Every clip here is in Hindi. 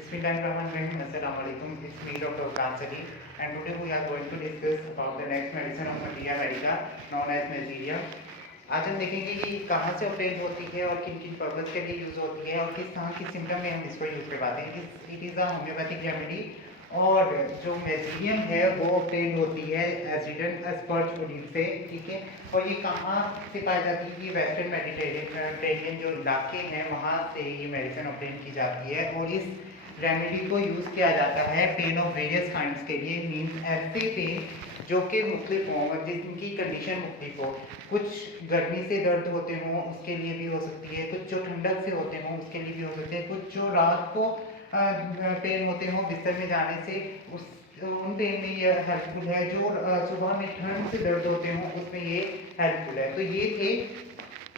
Bismillahirrahmanirrahim. Assalamualaikum. It's me, Dr. Khan Sadi, and today we are going to discuss about the next medicine of Matia Medica, known as Nexium. आज हम देखेंगे कि कहाँ से ऑब्टेन होती है और किन किन पर्पज के लिए यूज़ होती है और किस तरह की सिम्टम में हम इसको यूज़ करवाते हैं। It is a homeopathic remedy और जो मेजिलियम है वो ऑब्टेन होती है एज रिटन एस्पर्चुलिन से, ठीक है। और ये कहाँ से पाई जाती है? ये वेस्टर्न मेडिटेरेनियन जो इलाके हैं वहाँ से ये मेडिसिन ऑब्टेन की जाती है और इस रेमेडी को यूज़ किया जाता है पेन ऑफ वेरियस काइंड्स के लिए। मीन्स ऐसे पेन जो कि मुख्तलिफ हों, जिनकी कंडीशन मुख्तलिफ हो। कुछ गर्मी से दर्द होते हों उसके लिए भी हो सकती है, कुछ जो ठंडक से होते हों उसके लिए भी हो सकते हैं, कुछ जो रात को पेन होते हों बिस्तर में जाने से उस उन पेन में ये हेल्पफुल है। जो सुबह में ठंड से दर्द होते हों उसमें ये हेल्पफुल है। तो ये थे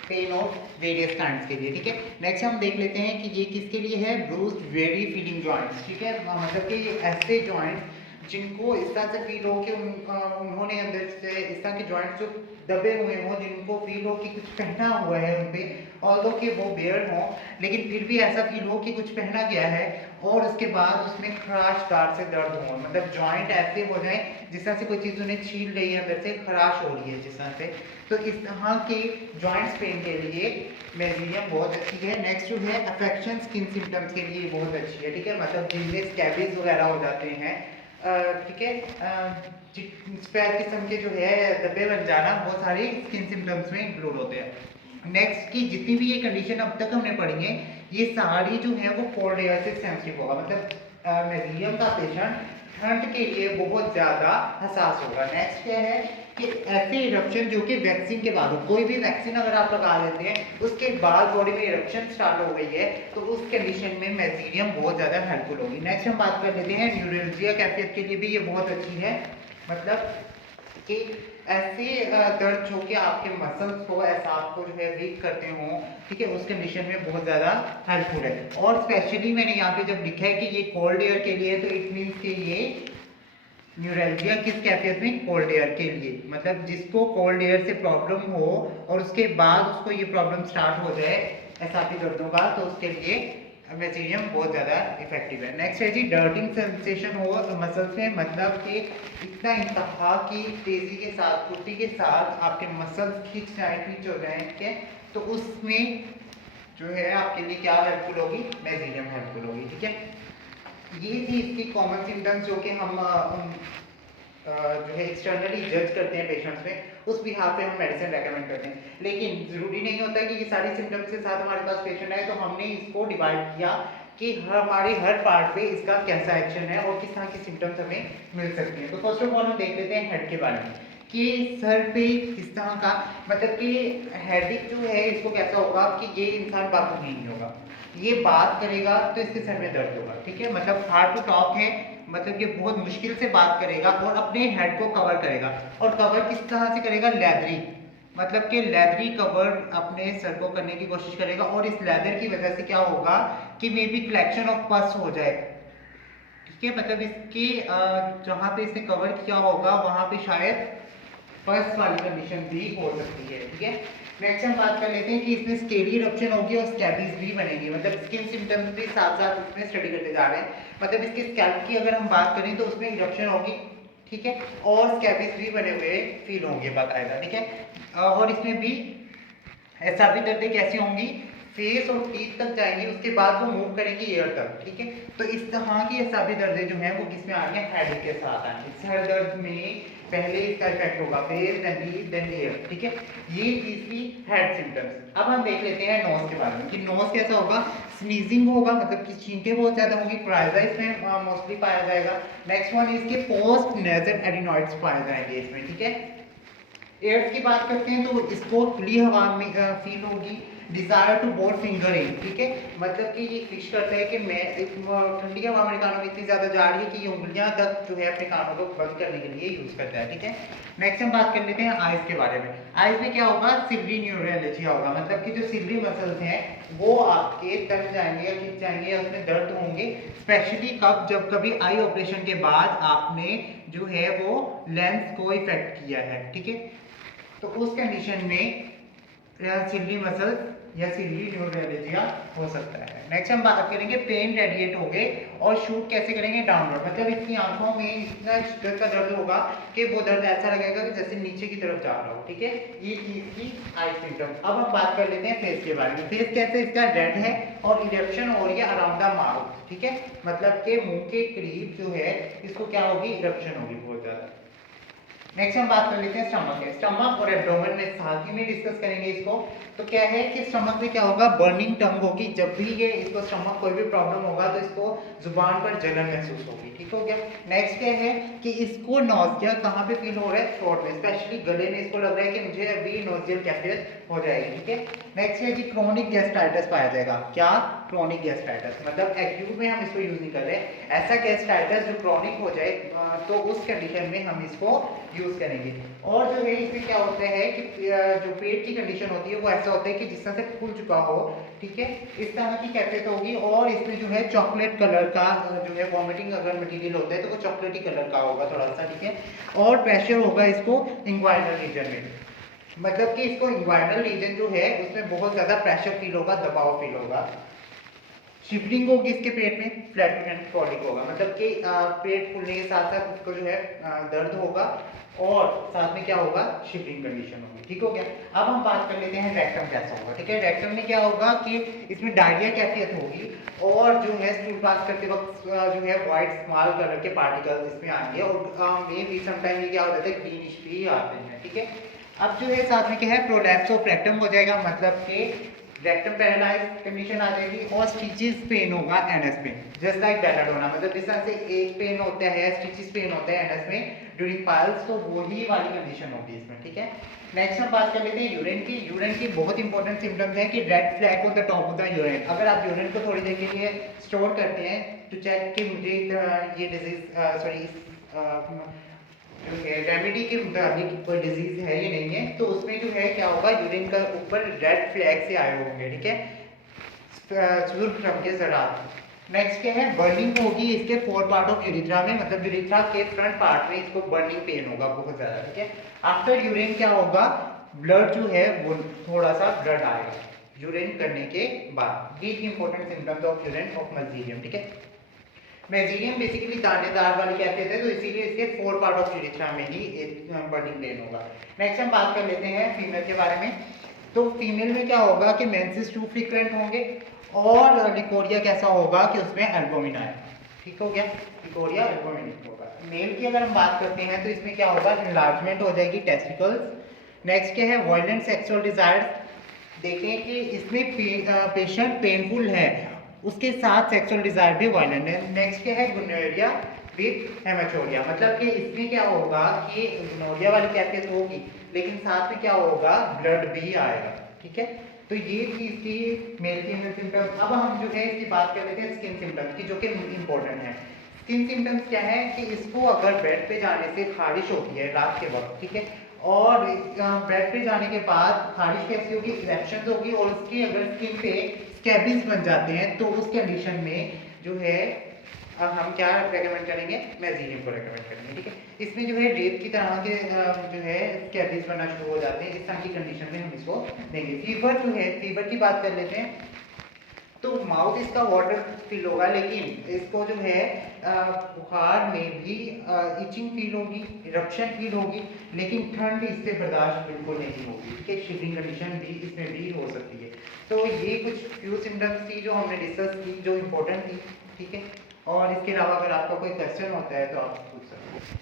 पेन ऑफ वेरियस काइंड्स के लिए, ठीक है। नेक्स्ट हम देख लेते हैं कि ये किसके लिए है? ब्रूस्ड वेरी फीलिंग जॉइंट्स, ठीक है। मतलब कि ये ऐसे जॉइंट जिनको इस तरह से फील हो कि उन्होंने अंदर से इस तरह के जॉइंट जो दबे हुए हों, जिनको फील हो कि कुछ पहना हुआ है उन पे, ऑल्दो कि वो बेयर हों, लेकिन फिर भी ऐसा फील हो कि कुछ पहना गया है और उसके बाद उसमें खराश दार से दर्द हो। मतलब जॉइंट ऐसे हो जाए जिस तरह से कोई चीज़ उन्हें छील रही है, अंदर से खराश हो रही है जिस तरह से। तो इस तरह के जॉइंट्स पेन के लिए मेजिलियम बहुत अच्छी है। नेक्स्ट जो है अफेक्शन स्किन सिम्टम्स के लिए बहुत अच्छी है, ठीक है। मतलब जिनमें स्कैबीज वगैरह हो जाते हैं, ठीक है, स्पैर किस्म के जो है धब्बे बन जाना, वो सारे स्किन सिम्टम्स में इंक्लूड होते हैं। नेक्स्ट की जितनी भी ये कंडीशन अब तक हमने पढ़ी है ये सारी जो है वो कोल्ड एयर से सेंसिटिव होगा। मतलब मेजिलियम का पेशेंट ठंड के लिए बहुत ज़्यादा हसास होगा। नेक्स्ट क्या है कि ऐसे इरप्शन जो कि वैक्सीन के बाद हो, कोई भी वैक्सीन अगर आप लगा लेते हैं उसके बाद बॉडी में इरप्शन स्टार्ट हो गई है तो उस कंडीशन में मेजिलियम बहुत ज़्यादा हेल्पफुल होगी। नेक्स्ट हम बात कर लेते हैं न्यूरोलजिया कैफियत के लिए भी ये बहुत अच्छी है। मतलब कि ऐसे दर्द जो कि आपके मसल्स को ऐसा आपको जो है वीक करते हों, ठीक है, उस कंडीशन में बहुत ज़्यादा हेल्पफुल है। और स्पेशली मैंने यहाँ पे जब लिखा है कि ये कोल्ड एयर के लिए, तो इट मीन्स कि ये न्यूरल्जिया किस कैफियत में? कोल्ड एयर के लिए। मतलब जिसको कोल्ड एयर से प्रॉब्लम हो और उसके बाद उसको ये प्रॉब्लम स्टार्ट हो जाए एसाफी दर्दों का, तो उसके लिए मेजिलियम बहुत ज़्यादा इफेक्टिव है। नेक्स्ट है जी डर्टिंग सेंसेशन हो मसल्स में, मतलब कि इतना इंतहा की तेज़ी के साथ, फुर्ती के साथ आपके मसल्स खींच हो जाए, ठीक है, तो उसमें जो है आपके लिए क्या हेल्पफुल होगी? मेजिलियम हेल्पफुल होगी, ठीक है। ये थी इसकी कॉमन सिम्टम्स जो कि हम जो है एक्सटर्नली जज करते हैं पेशेंट्स में, उस बिहाफ पे हम मेडिसिन रेकमेंड करते हैं। लेकिन ज़रूरी नहीं होता कि ये सारी सिम्टम्स के साथ हमारे पास पेशेंट आए, तो हमने इसको डिवाइड किया कि हमारे हर पार्ट पे इसका कैसा एक्शन है और किस तरह की सिम्टम्स हमें मिल सकती हैं। तो फर्स्ट ऑफ ऑल हम देख लेते हैं हेड के बारे में कि सर पे किस तरह का, मतलब कि हेडिक जो है इसको कैसा होगा कि ये इंसान बात नहीं होगा, ये बात करेगा तो इसके सर में दर्द होगा, ठीक है। मतलब हार्ड टू टॉक है, मतलब ये बहुत मुश्किल से बात करेगा और अपने हेड को कवर करेगा। और कवर किस तरह से करेगा? लेदरी, मतलब कि लेदरी कवर अपने सर को करने की कोशिश करेगा और इस लेदर की वजह से क्या होगा कि मे बी कलेक्शन ऑफ पस हो जाए, ठीक है। मतलब इसके जहाँ पे इसने कवर किया होगा वहाँ पे शायद पस वाली कंडीशन भी हो सकती है, ठीक है। नेक्स्ट हम बात कर लेते हैं कि इसमें स्केली इरप्शन होगी और स्कैबीज भी बनेगी। मतलब स्किन सिम्टम्स भी साथ साथ उसमें स्टडी करते जा रहे हैं। मतलब इसके स्कैल्प की अगर हम बात करें तो उसमें इरप्शन होगी, ठीक है, और स्कैबीज भी बने हुए फील होंगे बाकायदा, ठीक है। और इसमें भी ऐसा भी दर्दें कैसी होंगी? फेस और टीथ तक जाएंगी, उसके बाद वो मूव करेंगी एयर तक, ठीक है। तो इस तरह की ऐसा दर्दें जो हैं वो किसमें आ रही हैं? हेडेक के साथ आएंगे। सर दर्द में पहले इसका इफेक्ट होगा face, then teeth, then hair, ठीक है। ये इसकी हेड सिम्टम्स। अब हम देख लेते हैं नोज के बारे में कि नोज कैसा होगा? स्नीजिंग होगा, मतलब कि छींकें बहुत ज्यादा होंगी, क्राइजा इसमें मोस्टली पाया जाएगा। नेक्स्ट वन इसके पोस्ट नेजल एडिनॉइड्स पाए जाएंगे इसमें, ठीक है। एयर्स की बात करते हैं तो इसको खुली हवा में फील होगी। डिजायर टू बोर फिंगरिंग, ठीक है, मतलब कि ये फिश करता है कि मैं ठंडी हवा मेरे कानों में इतनी ज्यादा जा रही है कि ये उंगलियां तक जो है अपने कानों को बंद करने के लिए यूज करता है, ठीक है। नेक्स्ट हम बात कर लेते हैं आइज के बारे में। आइज में क्या होगा? सिल्वरी न्यूरोलजिया होगा, मतलब कि जो सिल्वरी मसल्स हैं वो आपके तन जाएंगे या खिंच जाएंगे या उसमें दर्द होंगे। स्पेशली कब? जब कभी आई ऑपरेशन के बाद आपने जो है वो लेंस को इफेक्ट किया है, ठीक है, तो उस कंडीशन में सिल्वरी मसल या सिल्वरी न्यूरोलजिया हो सकता है। नेक्स्ट हम बात करेंगे पेन रेडिएट हो गए और शूट कैसे करेंगे डाउनवर्ड, मतलब इसकी आंखों में इतना शिद्दत का दर्द होगा कि वो दर्द ऐसा लगेगा कि जैसे नीचे की तरफ जा रहा हो, ठीक है। ये चीज की आई सिम्टम। अब हम बात कर लेते हैं फेस के बारे में। फेस कैसे, इसका रेड है और इरप्शन हो रही है अराउंड द माउथ, ठीक है, मतलब के मुंह के करीब जो है इसको क्या होगी, इरप्शन होगी बहुत ज्यादा। नेक्स्ट हम बात कर लेते हैं स्टमक है। स्टमक और एब्डोमेन में साथ ही में डिस्कस करेंगे इसको। तो क्या है कि स्टमक में क्या होगा, बर्निंग टंग होगी। जब भी ये इसको स्टमक कोई भी प्रॉब्लम होगा तो इसको जुबान पर जलन महसूस होगी, ठीक हो गया। नेक्स्ट क्या है कि इसको नोजिया कहाँ पे फील हो रहा है, थ्रोट में, स्पेशली गले में इसको लग रहा है कि मुझे अभी नोजियल कैफियत हो जाएगी, ठीक है। नेक्स्ट है जी क्रोनिक गैस्ट्राइटिस पाया जाएगा। क्या, क्रोनिक गैस्ट्राइटिस, मतलब एक्यूट में हम इसको यूज नहीं कर रहे, ऐसा गैस्ट्राइटिस जो क्रोनिक हो जाए तो उस कंडीशन में हम इसको यूज करेंगे। और जो है इसमें क्या होता है कि जो पेट की कंडीशन होती है वो ऐसा होता है कि जिस तरह से फूल चुका हो, ठीक है, इस तरह की कैफियत होगी। और इसमें जो है चॉकलेट कलर का जो है वॉमिटिंग अगर मटेरियल होता है तो वो चॉकलेटी कलर का होगा थोड़ा सा, ठीक है। और प्रेशर होगा इसको इंग्वाइनल रीजन में, मतलब कि इसको इंग्वाइनल रीजन जो है उसमें बहुत ज्यादा प्रेशर फील होगा, दबाव फील होगा। शिवरिंग होगी इसके पेट में, फ्लैटनेंट कॉलिक होगा, मतलब कि पेट फूलने के साथ साथ उसको जो है दर्द होगा और साथ में क्या होगा, शिवरिंग कंडीशन होगी, ठीक हो गया। अब हम बात कर लेते हैं रेक्टम कैसा होगा, ठीक है। रेक्टम में क्या होगा कि इसमें डायरिया कैफियत होगी और जो है स्टूल पास करते वक्त जो है व्हाइट स्मॉल कलर के पार्टिकल्स इसमें आएंगे और मे बी समटाइम ये क्या हो जाता है, ग्रीनिश भी आते हैं, ठीक है। अब जो है साथ में क्या है, प्रोलैप्स ऑफ रेक्टम हो जाएगा, मतलब कि रेक्टम पैरालाइज कंडीशन आ जाएगी और स्टिचेस पेन होगा एनएस में, जस्ट लाइक बेलाडोना, मतलब जिस तरह से एक पेन होता है, स्टिचेस पेन होता है एनएस में ड्यूरिंग पाइल्स, तो वही वाली कंडीशन होगी इसमें, ठीक है। नेक्स्ट हम बात कर लेते हैं यूरिन की। यूरिन की बहुत इंपॉर्टेंट सिम्टम्स हैं कि red flag on the top of the urine. अगर आप यूरिन को थोड़ी देर के लिए स्टोर करते हैं टू चेक कि मुझे ये डिजीज जो है रेमेडी के मुताबिक कोई डिजीज है या नहीं है, तो उसमें जो है क्या होगा, यूरिन का ऊपर रेड फ्लैग से आए होंगे, ठीक है, सुर्ख रंग के जरात। नेक्स्ट क्या है, बर्निंग होगी इसके फोर पार्ट ऑफ यूरिथ्रा में, मतलब यूरिथ्रा के फ्रंट पार्ट में इसको बर्निंग पेन होगा बहुत ज्यादा, ठीक है। आफ्टर यूरिन क्या होगा, ब्लड जो है वो थोड़ा सा ब्लड आएगा यूरिन करने के बाद। ये important symptoms of urine of मेजिलियम, ठीक है। मेजिलियम बेसिकली दानेदार वाली कैफियत है, तो इसीलिए इसके फोर पार्ट ऑफ यूरिथ्रा में ही एक बर्निंग पेन होगा। नेक्स्ट हम बात कर लेते हैं फीमेल के बारे में। तो फीमेल में क्या होगा कि मेंसेस टू फ्रीक्वेंट होंगे और लिकोरिया कैसा होगा कि उसमें एल्बुमिन आएगा, ठीक हो गया, लिकोरिया एल्बुमिन होगा। मेल की अगर हम बात करते हैं तो इसमें क्या होगा, एनलार्जमेंट हो जाएगी टेस्टिकल्स। नेक्स्ट क्या है, वायलेंट सेक्सुअल डिजायर्स। देखें कि इसमें पेशेंट पेनफुल है, उसके साथ सेक्सुअल डिजायर भी वायलेंट है। नेक्स्ट क्या है, गोनोरिया विद हेमाटोरिया, मतलब कि इसमें क्या होगा कि गोनोरिया वाली कैफियत होगी लेकिन साथ में क्या होगा, ब्लड भी आएगा, ठीक है। तो ये चीज थी मेल फीमेल सिम्टम्स। अब हम जो है इसकी बात कर लेते हैं स्किन सिम्टम्स की, जो कि इंपॉर्टेंट है। स्किन सिम्टम्स क्या है कि इसको अगर बेड पे जाने से खारिश होती है रात के वक्त, ठीक है, और बेड पे जाने के बाद खारिश कैसी होगी, इरेक्शन होगी और उसकी अगर स्किन पे स्कैबिज बन जाते हैं तो उस कंडीशन में जो है हम क्या रेकमेंड करेंगे, मेजिलियम को रेकमेंड करेंगे, ठीक है। इसमें जो है रेत की तरह के जो है स्कैबिज बनना शुरू हो जाते हैं, इस तरह की कंडीशन में हम इसको देंगे। फीवर जो है, फीवर की बात कर लेते हैं। तो माउथ इसका वाटर फील होगा, लेकिन इसको जो है बुखार में भी इचिंग फील होगी, इरप्शन फील होगी, लेकिन ठंड इससे बर्दाश्त बिल्कुल नहीं होगी, ठीक है। शिवरिंग कंडीशन भी इसमें भी हो सकती है। तो ये कुछ फ्यू सिम्टम्स थी जो हमने डिस्कस की, जो इम्पोर्टेंट थी, ठीक है। और इसके अलावा अगर आपका कोई क्वेश्चन होता है तो आप पूछ सकते हैं।